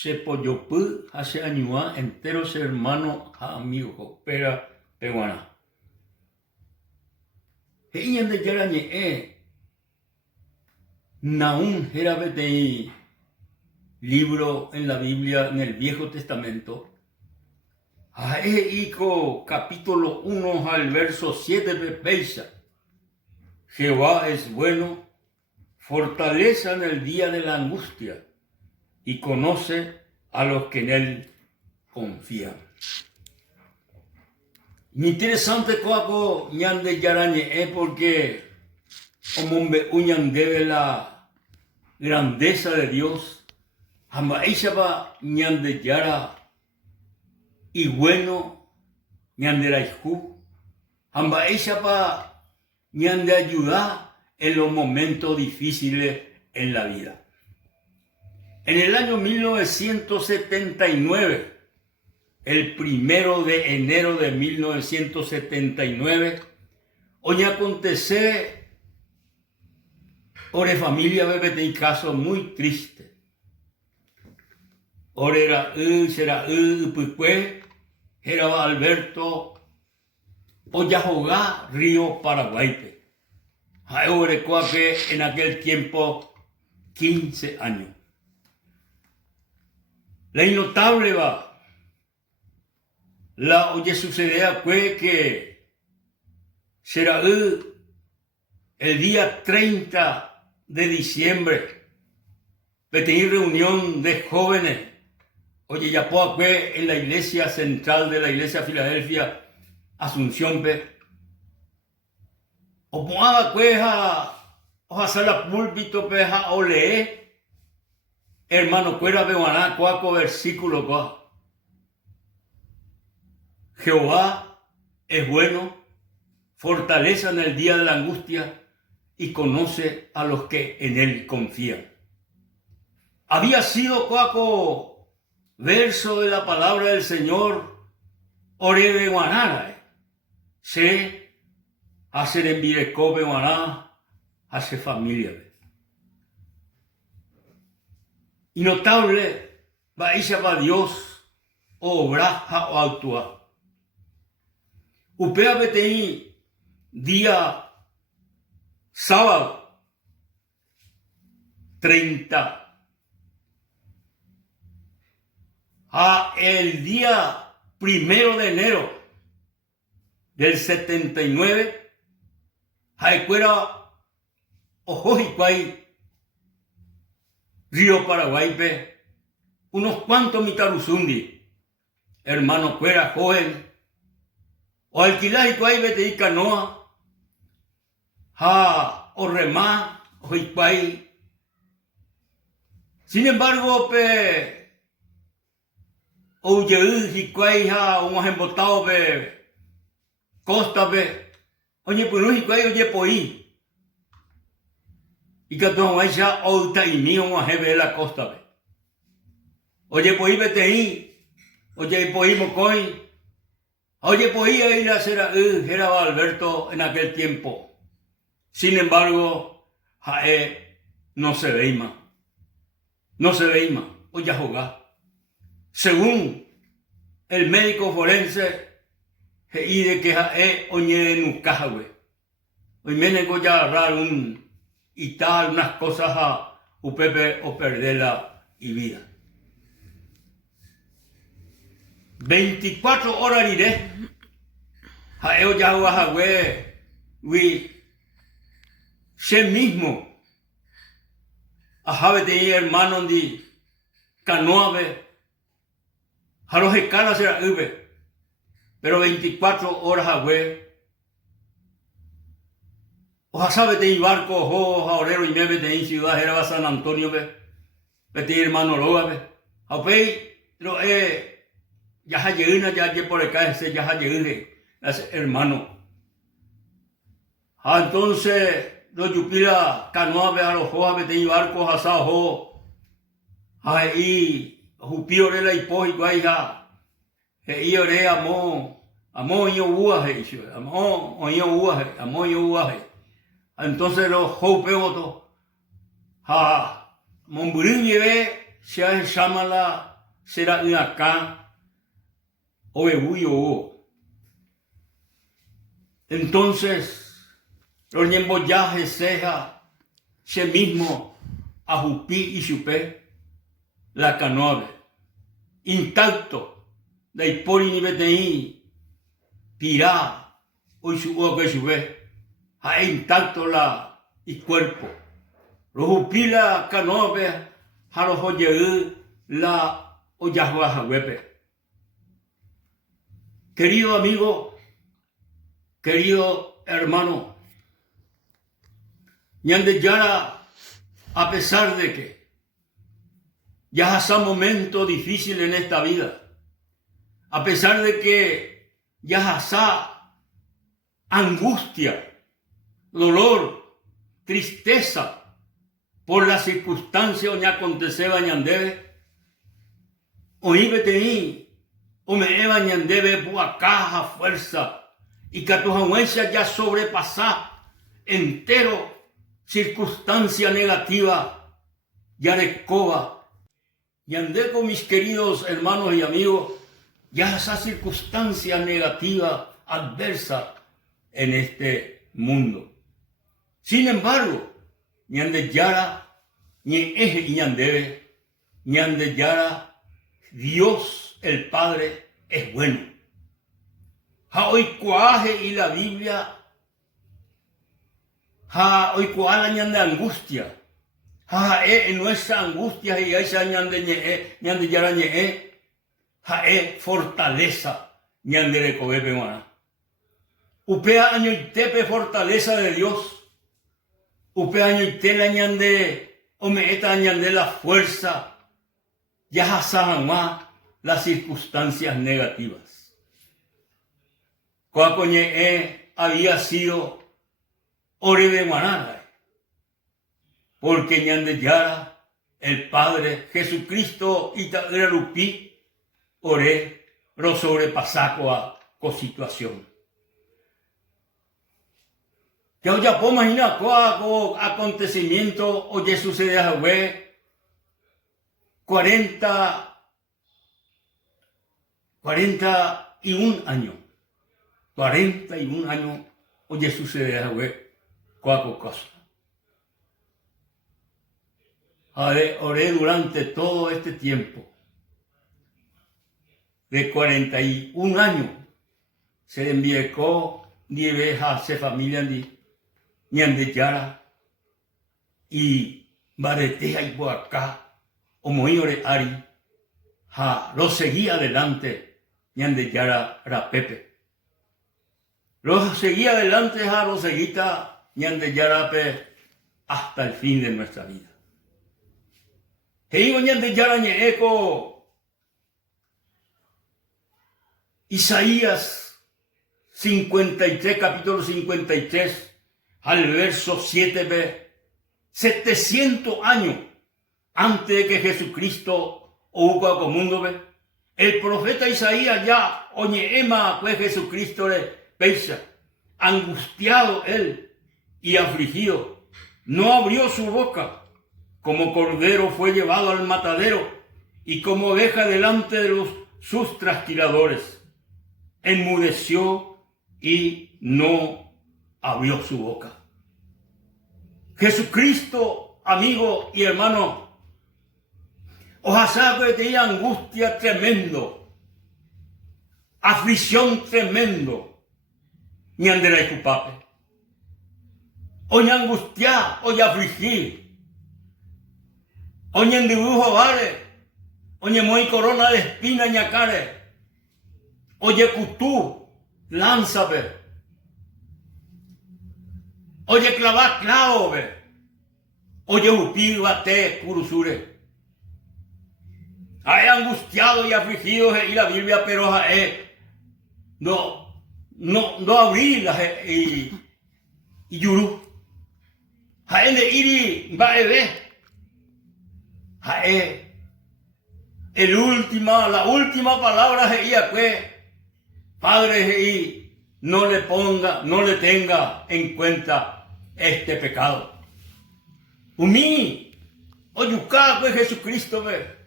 se poyopu hace añua enteros hermano a amigo pera peguana. Heñan de yarañe Naún era betei libro en la Biblia en el Viejo Testamento. Ico capítulo 1 al verso 7 pepeisa. Jehová es bueno, fortaleza en el día de la angustia y conoce a los que en él confían. Interesante coaco ñande yarañe porque omombe uñande de la grandeza de Dios, amba ishaba ñande yara y bueno ñande la iju, amba ishaba ñande ayuda en los momentos difíciles en la vida. En el año 1979, el 1 de enero de 1979, hoy acontece ore familia bebé en caso muy triste. Ore era será pues era Alberto Oyajogá, Río Paraguay. Ore coape en aquel tiempo 15 años. La innotable va. La oye sucedía fue que será el día 30 de diciembre, tener reunión de jóvenes. Oye, ya fue en la iglesia central de la iglesia Filadelfia, Asunción, o poaba cueja, o hacer la púlpito, peja, o leer, hermano, cuera bebaná, cuaco, versículo, cuaco. Jehová es bueno, fortaleza en el día de la angustia y conoce a los que en él confían. Había sido cuaco verso de la palabra del Señor, orebe guanara, se hacer en virecobe guaná, hace familia. Y notable, va Dios, obra o actúa. Upea betei día sábado 30 a el día 1 de enero del 79 haikuera ojojicuay Río Paraguay unos cuantos mitaruzundi hermano cuera joven o alquilar y cuay vete canoa, o remá, o iguay. Sin embargo, o y cuay un embotado costa oye pues y cuay oye poí. Y que todo vaya o taimí o la costa oye poí vete ahí, oye poí mocoy. Oye, podía ir a hacer era Alberto en aquel tiempo. Sin embargo, Jaé no se ve más. No se ve más. Oye, a jugar. Según el médico forense, y de que Jaé oye en un cajagüe. Hoy me nego ya agarrar y tal, unas cosas a upepe o perder la vida. 24 horas iré. Jaeo ya guajagüe, se mismo. Ajabe tenía hermano di canoabe. Jaroje cara será ube. Pero 24 horas agüe. Oja sabe tenía barco, ojo, jaorero y mebe tenía ciudad, era San Antonio, tenía hermano loga, Aupei, lo ya ha llegado, ya por acá, ya ha llegado. Hermano. Entonces, los yupila canoa a los jóvenes de barcos asajo. Ahí, jupiore la hipógico ahí ya. Y ore amo yo uaje, amo yo uaje. Entonces los jóvenes, monburín lleve, sea shamala será acá o ebuyo. Entonces, los ñemboyajes seja, se mismo, ajupi y chupé, la canoave, intacto, de ipori ni beteí, pirá, hoy su que chupé, ha intacto la y cuerpo. Los jupi la canoave, a los oye la oyahua huepe. Querido amigo, querido hermano, ñande yara, a pesar de que ya hace un momento difícil en esta vida, a pesar de que ya hace angustia, dolor, tristeza por las circunstancias donde aconteceba ñandebe, hoy betení, o me eva ñandebe buacaja fuerza, y que tu ahuencia ya sobrepasa entero circunstancia negativa, ya de coba, ñandé con mis queridos hermanos y amigos, ya esa circunstancia negativa, adversa en este mundo. Sin embargo, ñande yara, ñe eje y ñandebe, ñande yara, Dios el Padre es bueno. Ha hoy cuaje y la Biblia, ha hoy cuala ñande angustia, ha en nuestra angustia y esa ñande yara ñe ha fortaleza ñande de cobepe mana. Upea año y tepe fortaleza de Dios. Upea año y tela ñande, o me eta ñande la fuerza, ya saben más las circunstancias negativas. Cuando había sido ore de manada, porque ñande yara, el Padre Jesucristo y era lupi, ore, lo sobrepasaco a situación. Ya puedo imaginar cuál acontecimiento oye sucede a Javé 41 años. 41 años oye sucede a Javé cuál cosa. Oré durante todo este tiempo. De 41 años se envió ni veja se familia ni ñande yara y baretea y por acá o moíore ari lo seguía adelante ñande yara rapepe lo seguía adelante lo seguita ñande yara pe hasta el fin de nuestra vida. Heigo ñande yara ñe eco Isaías 53, capítulo 53, al verso 7b, 700 años antes de que Jesucristo hubo como mundo, el profeta Isaías ya, oñeema, pues Jesucristo le peisa, angustiado él y afligido, no abrió su boca, como cordero fue llevado al matadero y como oveja delante de sus trasquiladores. Enmudeció y no abrió su boca. Jesucristo, amigo y hermano, ojalá que tenía angustia tremendo, aflicción tremendo, ni andera y cupape. Oña angustia, oña afligir, oña en dibujo vale, oña muy corona de espina ñacare. Oye, cutú, lánzame. Oye, clava clavo, oye, upí, bate, curusure. Hay angustiado y afligido y la Biblia, pero no abrí la y yuru. Hay de iri, va a ver. La última palabra de ella fue. Padre, y no le tenga en cuenta este pecado. Umí, oyucá, pues Jesucristo, ve.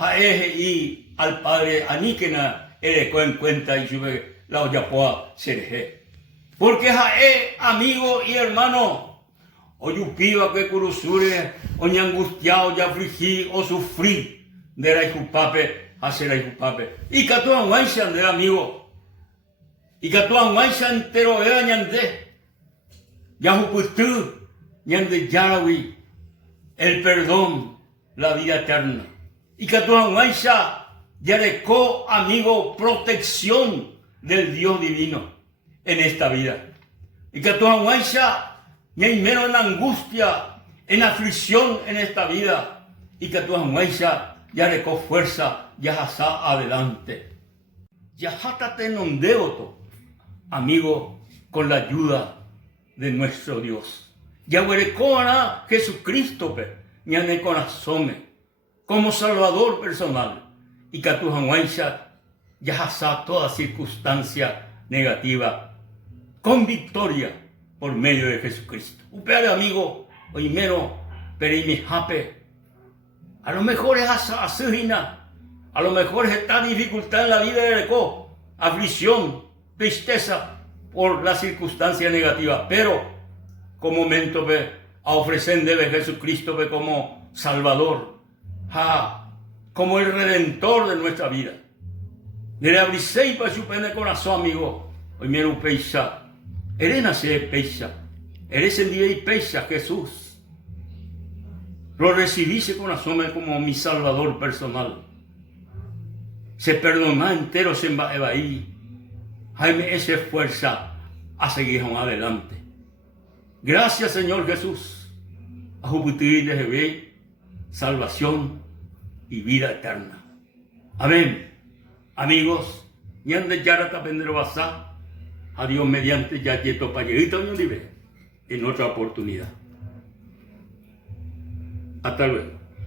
Jaeje y al padre aníquena, en cuenta y sube la oyapoa sereje. Porque jae, amigo y hermano, o yupiva que curusure, o ni angustiado, ya afligí, o sufrí, de la hijupape, hacer la hijupape. Y que tu anguancia, de amigo, y que tu anguancia entero era ñande, ya juputú, ñande yarawi, el perdón, la vida eterna. Y que tu anguancia, ya recó, amigo, protección del Dios divino en esta vida. Y que tu anguancia, ni hay menos en angustia, en aflicción en esta vida. Y que tu anguancia, ya recó fuerza, ya jasa adelante. Ya játate en un devoto, amigo, con la ayuda de nuestro Dios. Ya recó a Jesucristo, ni en el corazón, como Salvador personal. Y que tu anguancia, ya jasa toda circunstancia negativa con victoria por medio de Jesucristo. Upeare, amigo, primero, perimijape. A lo mejor es asesina, a lo mejor es esta dificultad en la vida de Reco, aflicción, tristeza por la circunstancia negativa, pero como momento a ofrecer de Jesucristo como Salvador, como el Redentor de nuestra vida. De la brisei para su pene corazón, amigo, hoy me lo peisa. Eres nace peisa, eres el día y peisa, Jesús. Lo recibiste con asombro como mi Salvador personal. Se perdona entero, se va ahí. Jaime, esa fuerza a seguir adelante. Gracias, Señor Jesús. A Jubutir de Jebé, salvación y vida eterna. Amén. Amigos, ñande yarata pendero basá. A Dios mediante ya yeto payerita en otra oportunidad. Hasta luego.